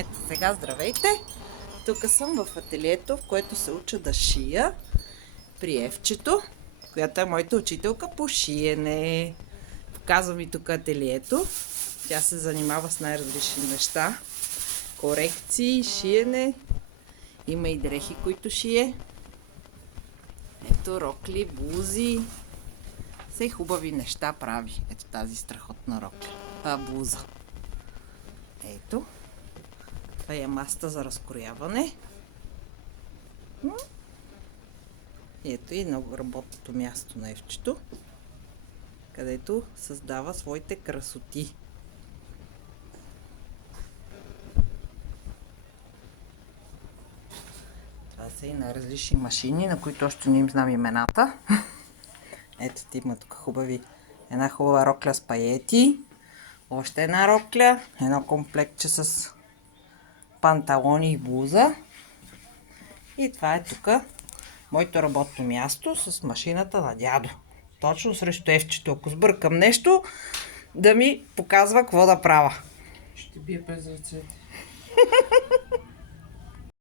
Ето сега, здравейте! Тук съм в ателието, в което се уча да шия при Евчето, която е моята учителка по шиене. Показвам ви тук ателието. Тя се занимава с най-различни неща. Корекции, шиене. Има и дрехи, които шие. Ето рокли, блузи. Все хубави неща прави. Ето тази страхотна рокля. Блуза. Ето. Това е масата за разкрояване. Ето и на работното място на Евчето, където създава своите красоти. Това са и на различни машини, на които още не им знам имената. Ето ти има тук една хубава рокля с паети, още една рокля, едно комплектче с панталони и блуза. И това е тук моето работно място с машината на дядо. Точно срещу Евчето. Ако сбъркам нещо, да ми показва какво да правя. Ще бие през ръцете.